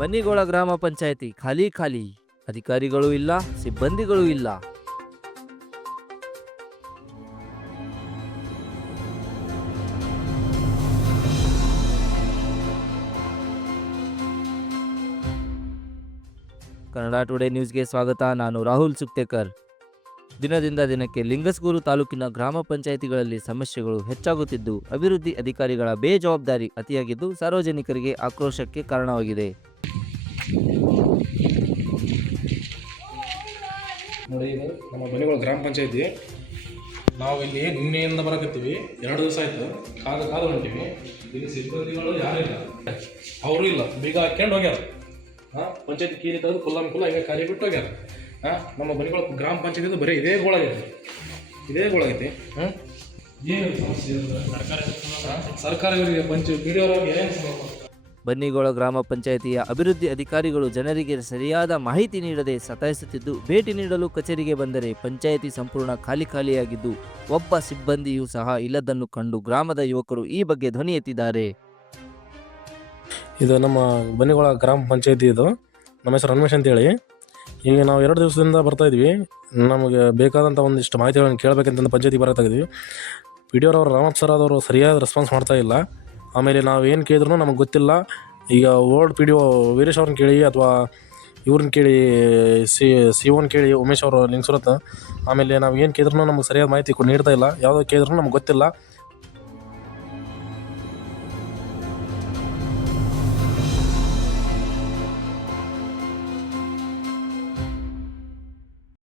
ಬನ್ನಿಗೋಳ ಗ್ರಾಮ ಪಂಚಾಯಿತಿ ಖಾಲಿ ಖಾಲಿ, ಅಧಿಕಾರಿಗಳು ಇಲ್ಲ, ಸಿಬ್ಬಂದಿಗಳು ಇಲ್ಲ. ಕನ್ನಡ ಟುಡೇ ನ್ಯೂಸ್ಗೆ ಸ್ವಾಗತ. ನಾನು ರಾಹುಲ್ ಸುಕ್ತೇಕರ್. ದಿನದಿಂದ ದಿನಕ್ಕೆ ಲಿಂಗಸ್ಗೂರು ತಾಲೂಕಿನ ಗ್ರಾಮ ಪಂಚಾಯಿತಿಗಳಲ್ಲಿ ಸಮಸ್ಯೆಗಳು ಹೆಚ್ಚಾಗುತ್ತಿದ್ದು, ಅಭಿವೃದ್ಧಿ ಅಧಿಕಾರಿಗಳ ಬೇಜವಾಬ್ದಾರಿ ಅತಿಯಾಗಿದ್ದು ಸಾರ್ವಜನಿಕರಿಗೆ ಆಕ್ರೋಶಕ್ಕೆ ಕಾರಣವಾಗಿದೆ. ನೋಡಿ, ಇದು ನಮ್ಮ ಬನ್ನಿಗೋಳ ಗ್ರಾಮ ಪಂಚಾಯತಿ. ನಾವು ಇಲ್ಲಿ ನಿನ್ನೆಯಿಂದ ಬರಕತ್ತೀವಿ, 2 ದಿವಸ ಆಯಿತು. ಕಾದು ಹೊಂಟೀವಿ. ಇಲ್ಲಿ ಸಿಬ್ಬಂದಿಗಳು ಯಾರಿಲ್ಲ, ಅವರು ಇಲ್ಲ, ಬೀಗ ಹಾಕ್ಕೊಂಡು ಹೋಗ್ಯಾರ. ಪಂಚಾಯತಿ ಕೀಲಿ ತೆಗೆದು ಕುಲ್ಲ ಹಿಂಗೆ ಖಾಲಿ ಬಿಟ್ಟು ಹೋಗ್ಯಾರ. ನಮ್ಮ ಬನ್ನಿಗೋಳ ಗ್ರಾಮ ಪಂಚಾಯತಿ ಬರೀ ಇದೇ ಗೋಳಾಗೈತಿ. ಏನು ಸಮಸ್ಯೆ ಸರ್ಕಾರ ಇವರಿಗೆ ಬನ್ನಿಗೋಳ ಗ್ರಾಮ ಪಂಚಾಯಿತಿಯ ಅಭಿವೃದ್ಧಿ ಅಧಿಕಾರಿಗಳು ಜನರಿಗೆ ಸರಿಯಾದ ಮಾಹಿತಿ ನೀಡದೆ ಸತಾಯಿಸುತ್ತಿದ್ದು, ಭೇಟಿ ನೀಡಲು ಕಚೇರಿಗೆ ಬಂದರೆ ಪಂಚಾಯಿತಿ ಸಂಪೂರ್ಣ ಖಾಲಿಯಾಗಿದ್ದು, ಒಬ್ಬ ಸಿಬ್ಬಂದಿಯೂ ಸಹ ಇಲ್ಲದನ್ನು ಕಂಡು ಗ್ರಾಮದ ಯುವಕರು ಈ ಬಗ್ಗೆ ಧ್ವನಿ ಎತ್ತಿದ್ದಾರೆ. ಇದು ನಮ್ಮ ಬನ್ನಿಗೋಳ ಗ್ರಾಮ ಪಂಚಾಯತಿ. ಇದು ನಮ್ಮ ಹೆಸರು ರಮೇಶ್ ಅಂತೇಳಿ. ಈಗ ನಾವು 2 ದಿವಸದಿಂದ ಬರ್ತಾಯಿದ್ವಿ. ನಮಗೆ ಬೇಕಾದಂಥ ಒಂದಿಷ್ಟು ಮಾಹಿತಿಗಳನ್ನು ಕೇಳಬೇಕಂತ ಪಂಚಾಯತಿ ಬರತ್ತಾಗಿದ್ವಿ. ಪಿ ಡಿ ಅವರು ರಾಮಪ್ಪ ಸರ್ ಆದವರು ಸರಿಯಾದ ರೆಸ್ಪಾನ್ಸ್ ಮಾಡ್ತಾಯಿಲ್ಲ. ಆಮೇಲೆ ನಾವು ಏನು ಕೇಳಿದ್ರು ನಮಗೆ ಗೊತ್ತಿಲ್ಲ. ಈಗ old P D O Veeresh ಅವ್ರನ್ನ ಕೇಳಿ ಅಥವಾ ಇವ್ರನ್ನ ಕೇಳಿ ಸಿ ಒನ್ ಕೇಳಿ ಉಮೇಶ್ ಅವರು ಲಿಂಗಸೂರತ್. ಆಮೇಲೆ ನಾವು ಏನು ಕೇಳಿದ್ರು ನಮಗೆ ಸರಿಯಾದ ಮಾಹಿತಿ ನೀಡ್ತಾ ಇಲ್ಲ. ಯಾವುದೋ ಕೇಳಿದ್ರು ನಮ್ಗೆ ಗೊತ್ತಿಲ್ಲ.